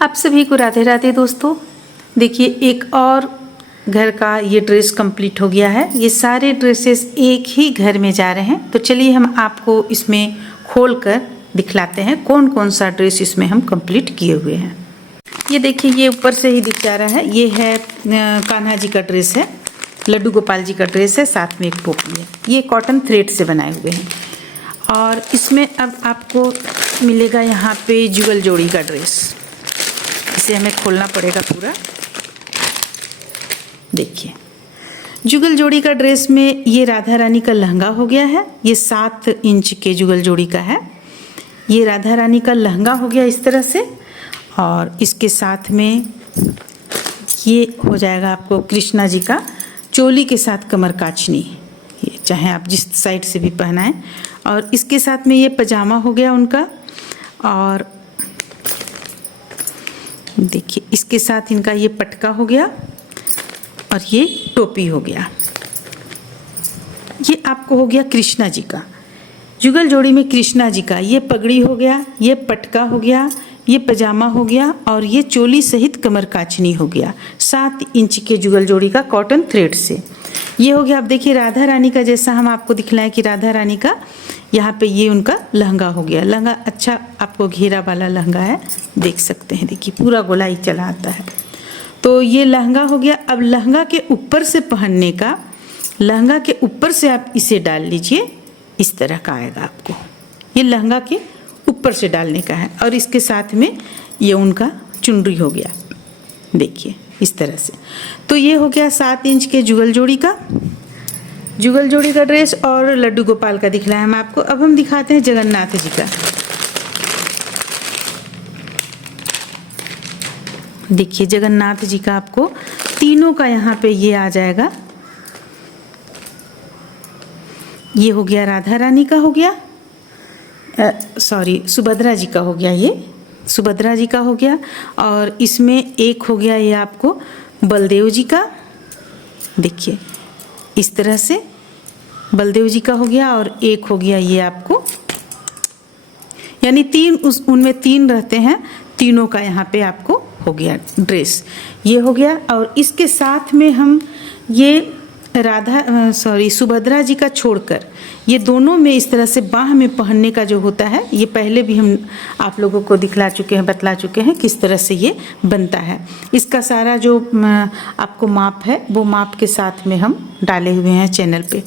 आप सभी को राधे राधे दोस्तों। देखिए एक और घर का ये ड्रेस कंप्लीट हो गया है। ये सारे ड्रेसेस एक ही घर में जा रहे हैं, तो चलिए हम आपको इसमें खोल कर दिखलाते हैं कौन कौन सा ड्रेस इसमें हम कंप्लीट किए हुए हैं। ये देखिए, ये ऊपर से ही दिख जा रहा है। ये है कान्हा जी का ड्रेस है, लड्डू गोपाल जी का ड्रेस है, साथ में एक टोपी है। ये कॉटन थ्रेड से बनाए हुए हैं। और इसमें अब आपको मिलेगा यहाँ पे जुगल जोड़ी का ड्रेस। इसे हमें खोलना पड़ेगा पूरा। देखिए, जुगल जोड़ी का ड्रेस में ये राधा रानी का लहंगा हो गया है। ये 7 इंच के जुगल जोड़ी का है। ये राधा रानी का लहंगा हो गया इस तरह से। और इसके साथ में ये हो जाएगा आपको कृष्णा जी का चोली के साथ कमर काचनी, ये चाहे आप जिस साइड से भी पहनाएं। और इसके साथ में ये पजामा हो गया उनका। और देखिए, इसके साथ इनका ये पटका हो गया और ये टोपी हो गया। ये आपको हो गया कृष्णा जी का, जुगल जोड़ी में कृष्णा जी का ये पगड़ी हो गया, ये पटका हो गया, ये पजामा हो गया और ये चोली सहित कमर काचनी हो गया 7 इंच के जुगल जोड़ी का कॉटन थ्रेड से। ये हो गया। अब देखिए, राधा रानी का जैसा हम आपको दिखलाएं कि राधा रानी का यहाँ पे ये उनका लहंगा हो गया। लहंगा अच्छा आपको घेरा वाला लहंगा है, देख सकते हैं। देखिए, पूरा गोलाई चला आता है। तो ये लहंगा हो गया। अब लहंगा के ऊपर से पहनने का, लहंगा के ऊपर से आप इसे डाल लीजिए, इस तरह का आएगा आपको। ये लहंगा के ऊपर से डालने का है। और इसके साथ में ये उनका चुनरी हो गया, देखिए इस तरह से। तो ये हो गया 7 इंच के जुगल जोड़ी का ड्रेस और लड्डू गोपाल का दिखलाया हम आपको। अब हम दिखाते हैं जगन्नाथ जी का। देखिए, जगन्नाथ जी का आपको तीनों का यहाँ पे ये आ जाएगा। ये हो गया राधा रानी का हो गया, सुभद्रा जी का हो गया, ये सुभद्रा जी का हो गया। और इसमें एक हो गया ये आपको बलदेव जी का, देखिए इस तरह से बलदेव जी का हो गया। और एक हो गया ये आपको, यानी 3 उनमें 3 रहते हैं, तीनों का यहाँ पे आपको हो गया ड्रेस, ये हो गया। और इसके साथ में हम ये सुभद्रा जी का छोड़कर ये दोनों में इस तरह से बाह में पहनने का जो होता है, ये पहले भी हम आप लोगों को दिखला चुके हैं, बतला चुके हैं किस तरह से ये बनता है। इसका सारा जो आपको माप है वो माप के साथ में हम डाले हुए हैं चैनल पे।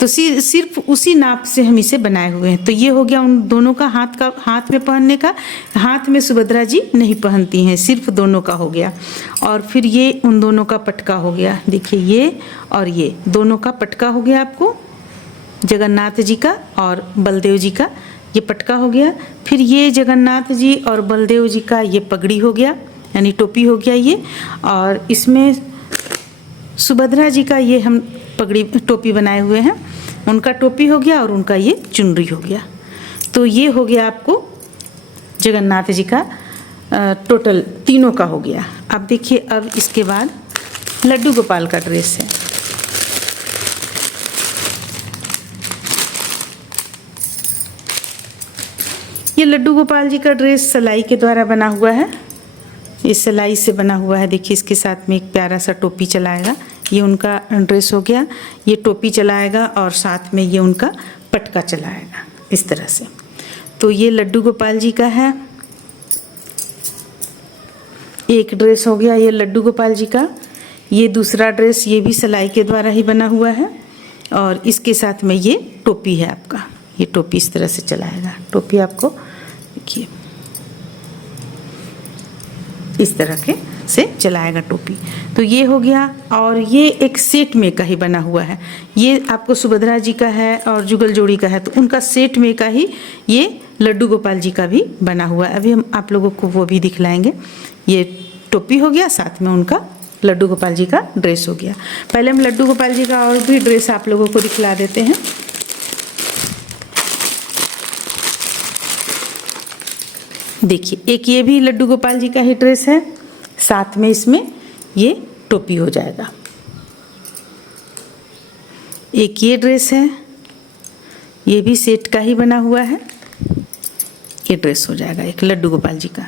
तो सिर्फ उसी नाप से हम इसे बनाए हुए हैं। तो ये हो गया उन दोनों का हाथ में पहनने का। हाथ में सुभद्रा जी नहीं पहनती हैं, सिर्फ दोनों का हो गया। और फिर ये उन दोनों का पटका हो गया। देखिए, ये और ये दोनों का पटका हो गया आपको, जगन्नाथ जी का और बलदेव जी का ये पटका हो गया। फिर ये जगन्नाथ जी और बलदेव जी का ये पगड़ी हो गया, यानी टोपी हो गया ये। और इसमें सुभद्रा जी का ये हम पगड़ी टोपी बनाए हुए हैं, उनका टोपी हो गया और उनका ये चुनरी हो गया। तो ये हो गया आपको जगन्नाथ जी का टोटल तीनों का हो गया। अब देखिए, अब इसके बाद लड्डू गोपाल का ड्रेस है। ये लड्डू गोपाल जी का ड्रेस सिलाई के द्वारा बना हुआ है, ये सिलाई से बना हुआ है। देखिए, इसके साथ में एक प्यारा सा टोपी चलाएगा, ये उनका ड्रेस हो गया। ये टोपी चलाएगा और साथ में ये उनका पटका चलाएगा इस तरह से। तो ये लड्डू गोपाल जी का है, एक ड्रेस हो गया ये लड्डू गोपाल जी का। ये दूसरा ड्रेस, ये भी सिलाई के द्वारा ही बना हुआ है। और इसके साथ में ये टोपी है आपका, ये टोपी इस तरह से चलाएगा। टोपी आपको देखिए इस तरह के से चलाएगा टोपी। तो ये हो गया। और ये एक सेट में का ही बना हुआ है। ये आपको सुभद्रा जी का है और जुगल जोड़ी का है, तो उनका सेट में का ही ये लड्डू गोपाल जी का भी बना हुआ है। अभी हम आप लोगों को वो भी दिखलाएंगे। ये टोपी हो गया, साथ में उनका लड्डू गोपाल जी का ड्रेस हो गया। पहले हम लड्डू गोपाल जी का और भी ड्रेस आप लोगों को दिखला देते हैं। देखिए, एक ये भी लड्डू गोपाल जी का ही ड्रेस है, साथ में इसमें ये टोपी हो जाएगा। एक ये ड्रेस है, ये भी सेट का ही बना हुआ है, ये ड्रेस हो जाएगा एक लड्डू गोपाल जी का।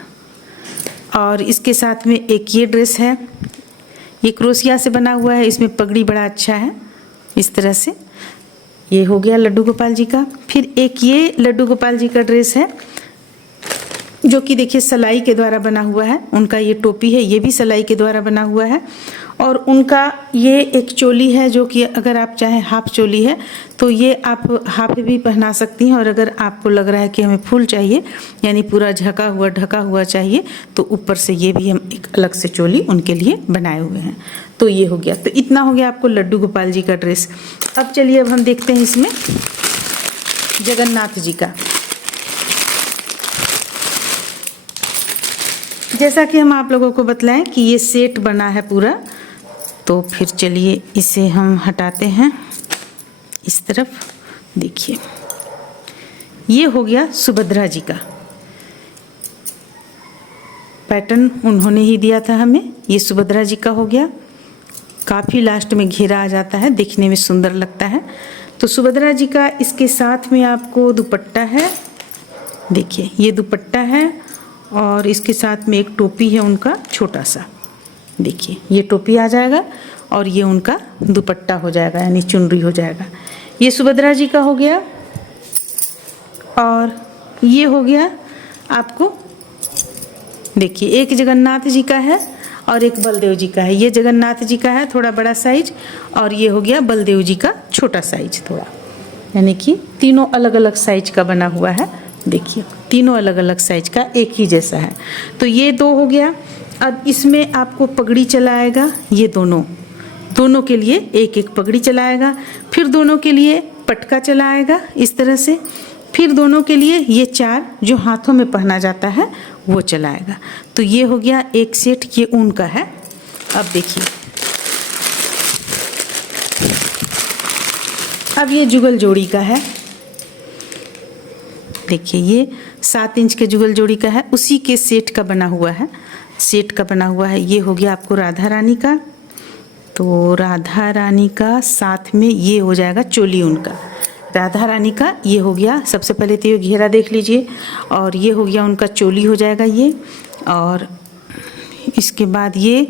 और इसके साथ में एक ये ड्रेस है, ये क्रोशिया से बना हुआ है, इसमें पगड़ी बड़ा अच्छा है इस तरह से। ये हो गया लड्डू गोपाल जी का। फिर एक ये लड्डू गोपाल जी का ड्रेस है जो कि देखिए सिलाई के द्वारा बना हुआ है। उनका ये टोपी है, ये भी सिलाई के द्वारा बना हुआ है। और उनका ये एक चोली है जो कि अगर आप चाहें हाफ चोली है तो ये आप हाफ भी पहना सकती हैं, और अगर आपको लग रहा है कि हमें फुल चाहिए यानी पूरा ढका हुआ चाहिए तो ऊपर से ये भी हम एक अलग से चोली उनके लिए बनाए हुए हैं। तो ये हो गया, तो इतना हो गया आपको लड्डू गोपाल जी का ड्रेस। अब चलिए अब हम देखते हैं इसमें जगन्नाथ जी का। जैसा कि हम आप लोगों को बतलाएं कि ये सेट बना है पूरा, तो फिर चलिए इसे हम हटाते हैं इस तरफ। देखिए ये हो गया सुभद्रा जी का पैटर्न, उन्होंने ही दिया था हमें। ये सुभद्रा जी का हो गया, काफ़ी लास्ट में घेरा आ जाता है, देखने में सुंदर लगता है। तो सुभद्रा जी का इसके साथ में आपको दुपट्टा है, देखिए ये दुपट्टा है, और इसके साथ में एक टोपी है उनका छोटा सा, देखिए ये टोपी आ जाएगा और ये उनका दुपट्टा हो जाएगा यानी चुनरी हो जाएगा। ये सुभद्रा जी का हो गया, और ये हो गया आपको, देखिए एक जगन्नाथ जी का है और एक बलदेव जी का है। ये जगन्नाथ जी का है थोड़ा बड़ा साइज, और ये हो गया बलदेव जी का छोटा साइज थोड़ा, यानी कि तीनों अलग अलग साइज का बना हुआ है। देखिए तीनों अलग अलग साइज का एक ही जैसा है। तो ये दो हो गया। अब इसमें आपको पगड़ी चलाएगा, ये दोनों के लिए एक एक पगड़ी चलाएगा, फिर दोनों के लिए पटका चलाएगा इस तरह से, फिर दोनों के लिए ये चार जो हाथों में पहना जाता है वो चलाएगा। तो ये हो गया एक सेट, ये ऊन का है। अब देखिए अब ये जुगल जोड़ी का है, देखिए ये 7 इंच के जुगल जोड़ी का है, उसी के सेट का बना हुआ है, सेट का बना हुआ है। ये हो गया आपको राधा रानी का, तो राधा रानी का साथ में ये हो जाएगा चोली उनका। राधा रानी का ये हो गया, सबसे पहले तो ये घेरा देख लीजिए, और ये हो गया उनका चोली हो जाएगा ये, और इसके बाद ये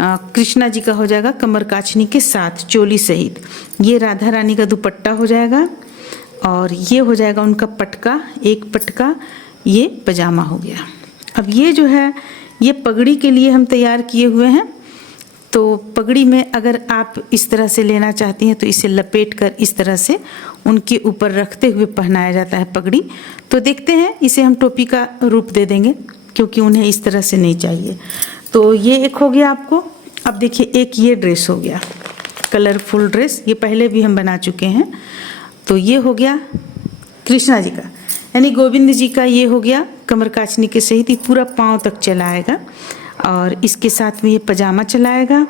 कृष्णा जी का हो जाएगा कमर काछनी के साथ चोली सहित। ये राधा रानी का दुपट्टा हो जाएगा, और ये हो जाएगा उनका पटका, एक पटका, ये पजामा हो गया। अब ये जो है ये पगड़ी के लिए हम तैयार किए हुए हैं। तो पगड़ी में अगर आप इस तरह से लेना चाहती हैं तो इसे लपेट कर इस तरह से उनके ऊपर रखते हुए पहनाया जाता है पगड़ी। तो देखते हैं, इसे हम टोपी का रूप दे देंगे क्योंकि उन्हें इस तरह से नहीं चाहिए। तो ये एक हो गया आपको। अब देखिए एक ये ड्रेस हो गया कलरफुल ड्रेस, ये पहले भी हम बना चुके हैं। तो ये हो गया कृष्णा जी का यानी गोविंद जी का, ये हो गया कमर काछनी के सहित, ये पूरा पाँव तक चलाएगा, और इसके साथ में ये पजामा चलाएगा,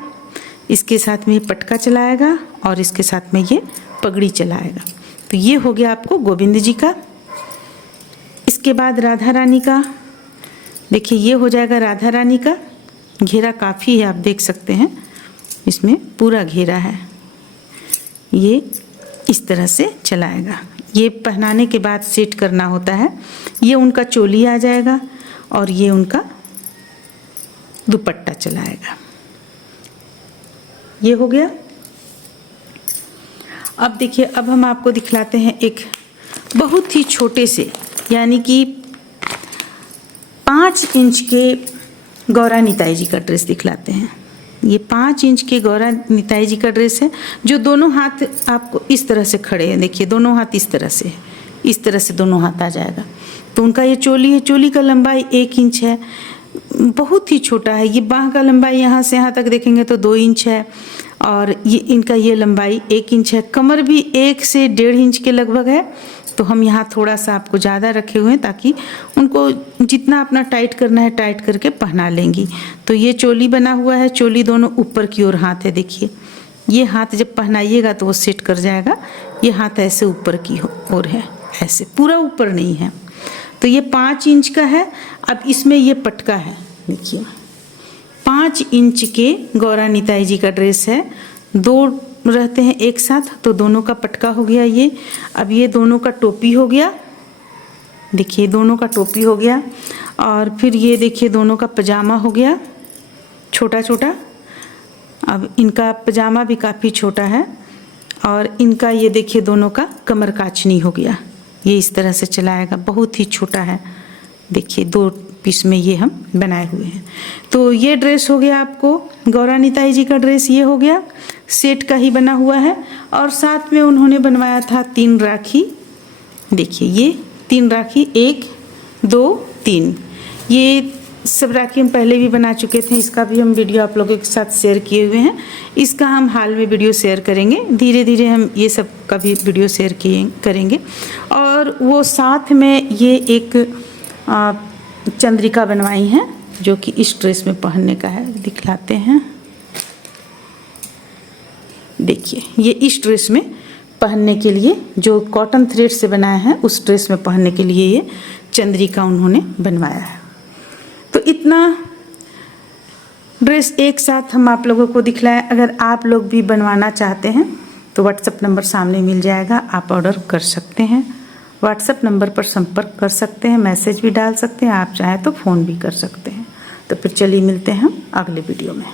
इसके साथ में ये पटका चलाएगा, और इसके साथ में ये पगड़ी चलाएगा। तो ये हो गया आपको गोविंद जी का। इसके बाद राधा रानी का, देखिए ये हो जाएगा राधा रानी का। घेरा काफ़ी है, आप देख सकते हैं इसमें पूरा घेरा है, ये इस तरह से चलाएगा। ये पहनाने के बाद सेट करना होता है। ये उनका चोली आ जाएगा, और ये उनका दुपट्टा चलाएगा। ये हो गया। अब देखिए अब हम आपको दिखलाते हैं एक बहुत ही छोटे से यानी कि 5 इंच के गौरा निताई जी का ड्रेस दिखलाते हैं। ये 5 इंच के गौरा निताई जी का ड्रेस है, जो दोनों हाथ आपको इस तरह से खड़े हैं। देखिए दोनों हाथ इस तरह से दोनों हाथ आ जाएगा। तो उनका ये चोली है, चोली का लंबाई 1 इंच है, बहुत ही छोटा है। ये बाह का लंबाई यहाँ से यहाँ तक देखेंगे तो 2 इंच है, और ये इनका ये लंबाई 1 इंच है। कमर भी 1 से 1.5 इंच के लगभग है। तो हम यहाँ थोड़ा सा आपको ज़्यादा रखे हुए हैं ताकि उनको जितना अपना टाइट करना है टाइट करके पहना लेंगी। तो ये चोली बना हुआ है, चोली दोनों ऊपर की ओर हाथ है। देखिए ये हाथ जब पहनाइएगा तो वो सेट कर जाएगा। ये हाथ ऐसे ऊपर की ओर है, ऐसे पूरा ऊपर नहीं है। तो ये 5 इंच का है। अब इसमें ये पटका है, देखिए 5 इंच के गौरा निताई जी का ड्रेस है। 2 रहते हैं एक साथ, तो दोनों का पटका हो गया ये। अब ये दोनों का टोपी हो गया, देखिए दोनों का टोपी हो गया, और फिर ये देखिए दोनों का पजामा हो गया छोटा छोटा। अब इनका पजामा भी काफ़ी छोटा है और इनका ये देखिए दोनों का कमर काचनी हो गया। ये इस तरह से चलाएगा, बहुत ही छोटा है। देखिए 2 पीस में ये हम बनाए हुए हैं। तो ये ड्रेस हो गया आपको गौरा निताई जी का ड्रेस, ये हो गया सेट का ही बना हुआ है। और साथ में उन्होंने बनवाया था 3 राखी। देखिए ये 3 राखी, 1 2 3, ये सब राखी हम पहले भी बना चुके थे। इसका भी हम वीडियो आप लोगों के साथ शेयर किए हुए हैं। इसका हम हाल में वीडियो शेयर करेंगे, धीरे धीरे हम ये सब का भी वीडियो शेयर करेंगे। और वो साथ में ये एक चंद्रिका बनवाई हैं जो कि इस ड्रेस में पहनने का है, दिखलाते हैं। देखिए ये इस ड्रेस में पहनने के लिए जो कॉटन थ्रेड से बनाया है उस ड्रेस में पहनने के लिए ये चंद्रिका उन्होंने बनवाया है। तो इतना ड्रेस एक साथ हम आप लोगों को दिखलाए। अगर आप लोग भी बनवाना चाहते हैं तो व्हाट्सएप नंबर सामने मिल जाएगा, आप ऑर्डर कर सकते हैं। व्हाट्सएप नंबर पर संपर्क कर सकते हैं, मैसेज भी डाल सकते हैं, आप चाहें तो फ़ोन भी कर सकते हैं। तो फिर चलिए मिलते हैं हम अगले वीडियो में।